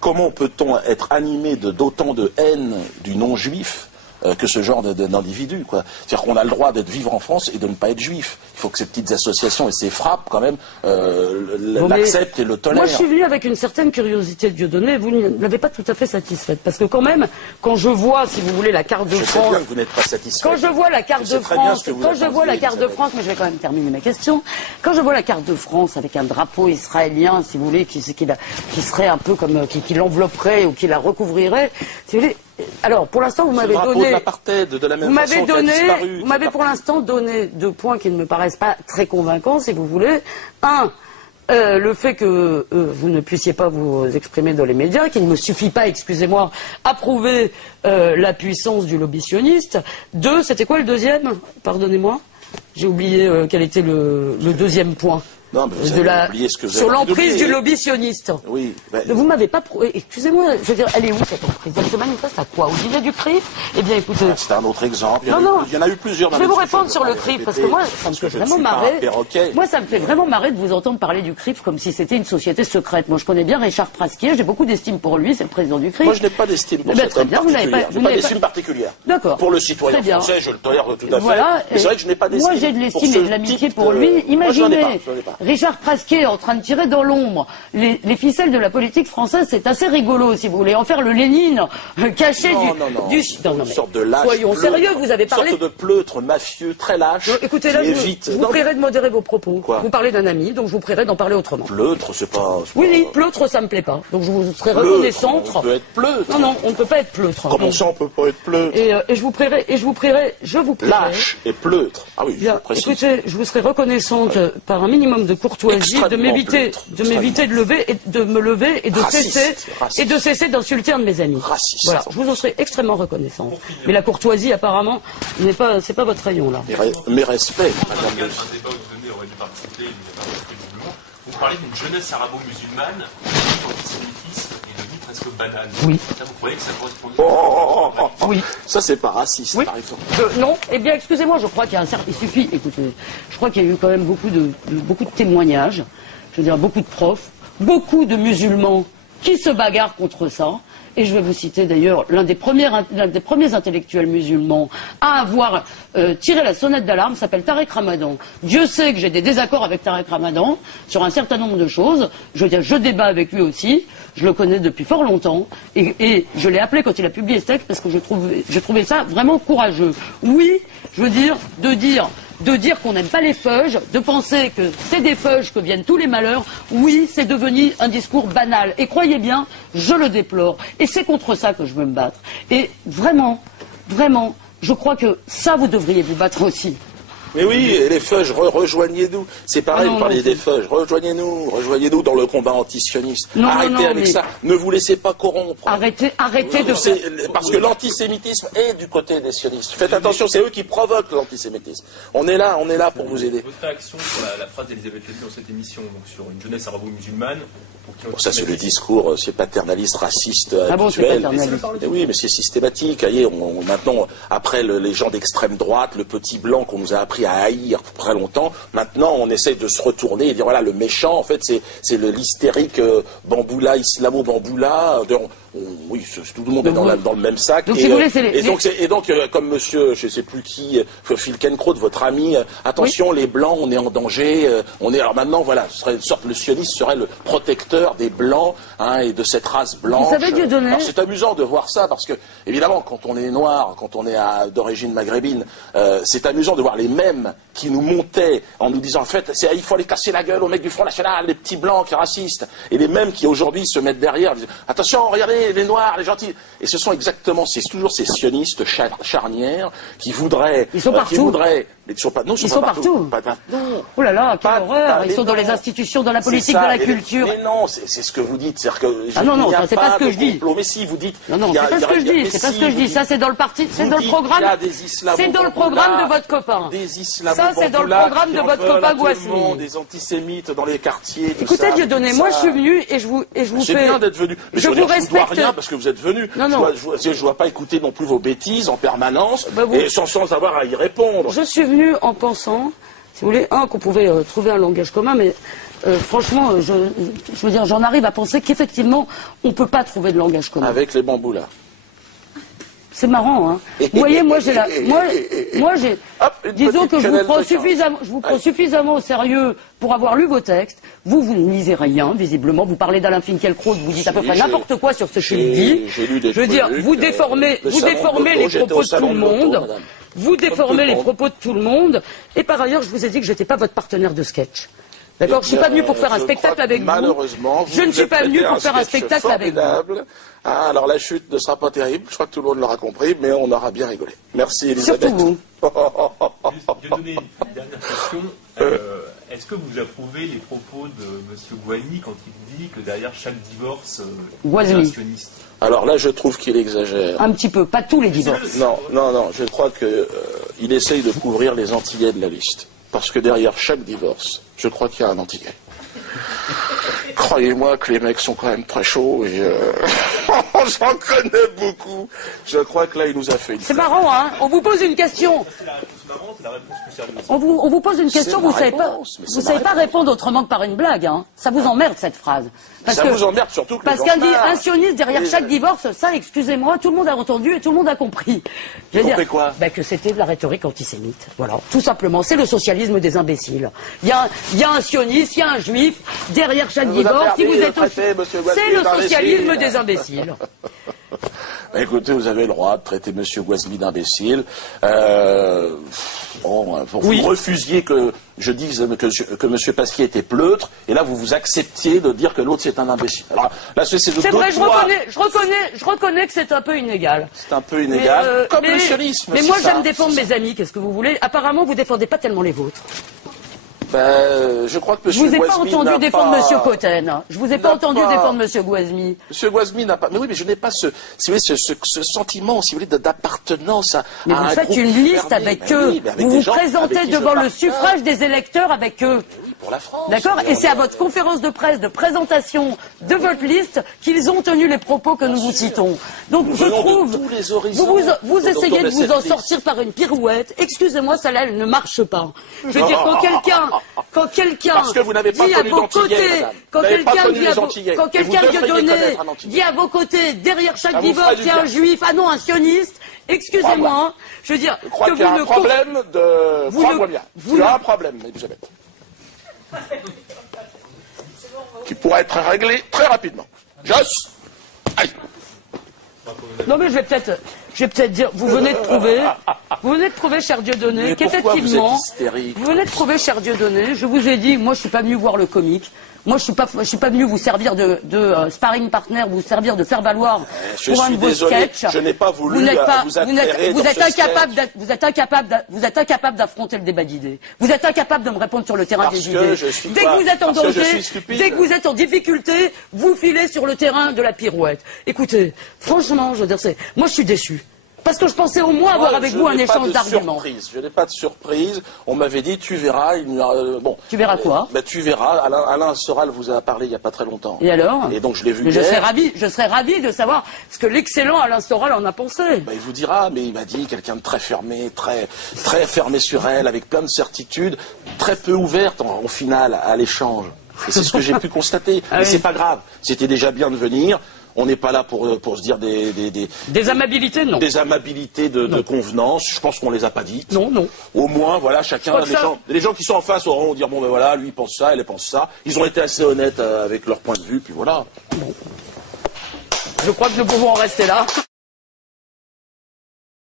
Comment peut-on être animé d'autant de haine du non-juif que ce genre d'individu, quoi. C'est-à-dire qu'on a le droit d'être vivre en France et de ne pas être juif. Il faut que ces petites associations et ces frappes, quand même, l'acceptent et le tolèrent. Moi, je suis venu avec une certaine curiosité de Dieudonné. Vous ne l'avez pas tout à fait satisfaite. Parce que quand même, quand je vois, si vous voulez, la carte de France... Je sais bien que vous n'êtes pas satisfaite. Quand je vois la carte de France... Quand je vois la carte de France... Mais je vais quand même terminer ma question. Quand je vois la carte de France avec un drapeau israélien, si vous voulez, qui serait un peu comme... qui l'envelopperait ou qui la recouvrirait, si vous voulez... Alors, pour l'instant, vous m'avez donné... Vous m'avez pour l'instant donné 2 points qui ne me paraissent pas très convaincants, si vous voulez. Un, le fait que vous ne puissiez pas vous exprimer dans les médias, qu'il ne me suffit pas, excusez-moi, à prouver la puissance du lobby sioniste. 2, c'était quoi le deuxième? Pardonnez-moi. J'ai oublié quel était le deuxième point. Non, mais vous avez oublié ce que vous avez sur l'emprise du lobby sioniste. Oui. Vous m'avez pas prouvé. Excusez-moi, je veux dire, elle est où cette emprise? Elle se manifeste à quoi? Au dîner du CRIF? Eh bien, écoutez. C'est un autre exemple. Non. Il y en a eu plusieurs. Je vais vous répondre sur le CRIF, parce que moi, ça me fait vraiment marrer. Moi, ça me fait vraiment marrer de vous entendre parler du CRIF comme si c'était une société secrète. Moi, je connais bien Richard Prasquier, j'ai beaucoup d'estime pour lui, c'est le président du CRIF. Moi, je n'ai pas d'estime pour cet homme particulier. Je n'ai pas d'estime particulière. D'accord. Pour le citoyen français, je le tolère tout à fait. Voilà. Mais c'est vrai que je n'ai pas d'estime. Moi, j'ai de l'estime et de l'amitié pour lui. Imaginez, Richard Prasquier en train de tirer dans l'ombre les ficelles de la politique française, c'est assez rigolo, si vous voulez. En faire le Lénine caché du... Une sorte de lâche. Soyons sérieux, vous avez parlé... Une sorte de pleutre mafieux, très lâche. Non, écoutez, là, je vous prierai de modérer vos propos. Quoi? Vous parlez d'un ami, donc je vous prierai d'en parler autrement. Pleutre, c'est pas... Oui, pleutre, ça me plaît pas. Donc je vous serai reconnaissante. On peut être pleutre. Non, on ne peut pas être pleutre. Comment ça, on peut pas être pleutre? Et je vous prierai... Lâche et pleutre. Ah oui, bien, écoutez, je vous serai reconnaissante par un minimum de courtoisie, de m'éviter de me lever et de cesser d'insulter un de mes amis. Raciste. Voilà, je vous en serai extrêmement reconnaissant. Mais la courtoisie, apparemment, c'est pas votre rayon, là. Mes respects, madame. Un débat où Dieudonné aurait dû participer, il n'y a pas participer visiblement. Vous parlez d'une jeunesse arabo-musulmane, l'antisémitisme est devenu presque banal. Oui. Ça, vous croyez que ça correspond Oui. Ça, c'est pas raciste, oui. par exemple. Non, eh bien, excusez-moi, je crois qu'il y a un certain... Il suffit, écoutez, je crois qu'il y a eu quand même beaucoup de témoignages, je veux dire, beaucoup de profs, beaucoup de musulmans qui se bagarrent contre ça. Et je vais vous citer d'ailleurs l'un des premiers intellectuels musulmans à avoir tiré la sonnette d'alarme, s'appelle Tarek Ramadan. Dieu sait que j'ai des désaccords avec Tarek Ramadan sur un certain nombre de choses. Je veux dire, je débat avec lui aussi. Je le connais depuis fort longtemps. Et je l'ai appelé quand il a publié ce texte parce que je trouvais ça vraiment courageux. Oui, je veux dire, de dire qu'on n'aime pas les feuges, de penser que c'est des feuges que viennent tous les malheurs, oui, c'est devenu un discours banal. Et croyez bien, je le déplore. Et c'est contre ça que je veux me battre. Et vraiment, je crois que ça, vous devriez vous battre aussi. Mais oui, et les feuges, rejoignez-nous. C'est pareil, vous parlez des feuges. Rejoignez-nous dans le combat antisioniste. Arrêtez avec ça. Ne vous laissez pas corrompre. Arrêtez de... Parce que l'antisémitisme est du côté des sionistes. Faites attention, c'est eux qui provoquent l'antisémitisme. On est là pour vous aider. Votre réaction sur la phrase d'Elisabeth Lévy dans cette émission, donc sur une jeunesse arabo-musulmane. Bon, ça, c'est le discours, c'est paternaliste, raciste, habituel. Bon, c'est paternaliste. Oui, mais c'est systématique. Voyez, maintenant, après les gens d'extrême droite, le petit blanc qu'on nous a appris à haïr pour très longtemps, maintenant, on essaye de se retourner et dire, voilà, le méchant, en fait, c'est l'hystérique Bamboula, Islamo-Bamboula. Oui, tout le monde est dans le même sac. Donc, si vous voulez, donc, comme monsieur, je ne sais plus qui, Filkenkraut, votre ami, attention, oui. Les blancs, on est en danger. Alors maintenant, voilà, le sioniste serait le protecteur des blancs et de cette race blanche. Vous savez, Dieudonné... Alors c'est amusant de voir ça parce que, évidemment, quand on est noir, quand on est d'origine maghrébine, c'est amusant de voir les mêmes qui nous montaient en nous disant, en fait, il faut aller casser la gueule aux mecs du Front National, les petits blancs qui racistes, et les mêmes qui aujourd'hui se mettent derrière, disent, attention, regardez, les noirs, les gentils. Et ce sont exactement, c'est toujours ces sionistes charnières qui voudraient... Ils sont partout. Ils sont partout. Oh là là, quelle horreur. Ils sont dans les institutions, dans la politique, dans la culture. Mais non, c'est ce que vous dites. Non, c'est pas ce que je dis. Mais si, vous dites... Non, c'est pas ce que je dis. C'est pas ce que je dis. Ça, c'est dans le parti, c'est dans le programme. C'est dans le programme de votre copain. Ça, c'est dans le programme de votre copain Guasmi. Des antisémites dans les quartiers. Écoutez, Dieudonné, moi, je suis venu et je vous fais... C'est bien d'être venu. Je vous respecte. Je ne dois rien parce que vous êtes venu. Je ne dois pas écouter non plus vos bêtises en permanence et sans avoir à y répondre. Je suis venu en pensant, si vous voulez, qu'on pouvait trouver un langage commun, mais franchement, je veux dire, j'en arrive à penser qu'effectivement, on ne peut pas trouver de langage commun. Avec les bambous là. C'est marrant, hein. Vous voyez, moi j'ai disons que je vous prends suffisamment au sérieux pour avoir lu vos textes. Vous ne lisez rien, visiblement. Vous parlez d'Alain Finkielkraut, vous dites à peu près n'importe quoi sur ce qu'il dit. Je veux dire, vous déformez les propos de tout le monde. Vous déformez les propos de tout le monde. Et par ailleurs, je vous ai dit que je n'étais pas votre partenaire de sketch. D'accord, je ne suis pas venu pour faire un spectacle avec vous. Malheureusement, je ne suis pas venu pour faire un spectacle avec vous. Ah, alors la chute ne sera pas terrible, je crois que tout le monde l'aura compris, mais on aura bien rigolé. Merci Elisabeth. Surtout vous. Je vais donner une dernière question. Est-ce que vous approuvez les propos de M. Guasmi quand il dit que derrière chaque divorce, il y a un sioniste? Alors là, je trouve qu'il exagère. Un petit peu, pas tous les divorces. Non, je crois qu'il essaye de couvrir les Antillais de la liste. Parce que derrière chaque divorce, je crois qu'il y a un Antillais. Croyez-moi que les mecs sont quand même très chauds et j'en connais beaucoup. Je crois que là, il nous a fait une... C'est marrant, hein. On vous pose une question. C'est la réponse marrante, la réponse plus sérieuse. On vous pose une question, vous ne savez pas répondre autrement que par une blague, hein. Ça vous emmerde, cette phrase. Vous emmerde surtout que parce qu'un sioniste derrière chaque divorce, ça, excusez-moi, tout le monde a entendu et tout le monde a compris. Vous comprenez quoi? Que c'était de la rhétorique antisémite. Voilà, tout simplement. C'est le socialisme des imbéciles. Il y a un sioniste, il y a un juif, derrière chaque divorce, si vous êtes aussi... C'est le socialisme des imbéciles. Écoutez, vous avez le droit de traiter M. Guasmi d'imbécile. Vous refusiez que je dise que M. Pasquier était pleutre, et là vous vous acceptiez de dire que l'autre c'est un imbécile. Alors là, c'est vrai, je reconnais que c'est un peu inégal. C'est un peu inégal, comme le sionisme. Mais moi j'aime défendre mes amis, qu'est-ce que vous voulez? Apparemment vous défendez pas tellement les vôtres. Je crois que M. Guasmi Je vous ai pas entendu défendre M. Cotten. Je vous ai pas entendu défendre M. Guasmi. M. Guasmi n'a pas... Mais oui, mais je n'ai pas ce sentiment, si vous voulez, d'appartenance à un groupe. Mais vous faites une liste avec eux. Vous vous présentez devant le suffrage des électeurs avec eux. Oui, pour la France. D'accord? Et c'est à votre conférence de presse de présentation de votre liste qu'ils ont tenu les propos que nous vous citons. Donc je trouve... Vous essayez de vous en sortir par une pirouette. Excusez-moi, celle-là, elle ne marche pas. Je veux dire, quand quelqu'un dit à vos côtés, quand quelqu'un dit à vos côtés, derrière chaque divorce, il y a un juif, ah non, un sioniste, excusez-moi, je veux dire, je crois qu'il y a un problème de... Crois-moi bien, il y a un problème, Elisabeth, qui pourra être réglé très rapidement. Joss, aïe. Non mais je vais peut-être dire, vous venez de prouver, cher Dieudonné, qu'effectivement, vous venez de prouver, cher Dieudonné, je vous ai dit, moi je suis pas venu voir le comique, moi je suis pas venu vous servir de sparring partner, vous servir de faire valoir pour un de vos sketchs. Je n'ai pas voulu vous êtes incapable d'affronter le débat d'idées. Vous êtes incapable de me répondre sur le terrain des idées. Dès que vous êtes en danger, dès que vous êtes en difficulté, vous filez sur le terrain de la pirouette. Écoutez, franchement, je veux dire, moi je suis déçu. Parce que je pensais au moins avoir avec vous un échange d'arguments. Je n'ai pas de surprise. On m'avait dit, tu verras. Tu verras quoi? Tu verras. Alain Soral vous a parlé il n'y a pas très longtemps. Et alors? Et donc je l'ai vu. Mais je serais ravi de savoir ce que l'excellent Alain Soral en a pensé. Il vous dira, mais il m'a dit quelqu'un de très fermé, très fermé sur elle, avec plein de certitudes, très peu ouverte au final à l'échange. Et c'est ce que j'ai pu constater. Mais c'est pas grave. C'était déjà bien de venir. On n'est pas là pour se dire des amabilités, non. Des amabilités de convenance. Je pense qu'on les a pas dites. Non. Au moins, voilà, chacun, les gens qui sont en face auront dire, bon ben voilà, lui il pense ça, elle pense ça. Ils ont été assez honnêtes avec leur point de vue, puis voilà. Bon. Je crois que nous pouvons en rester là.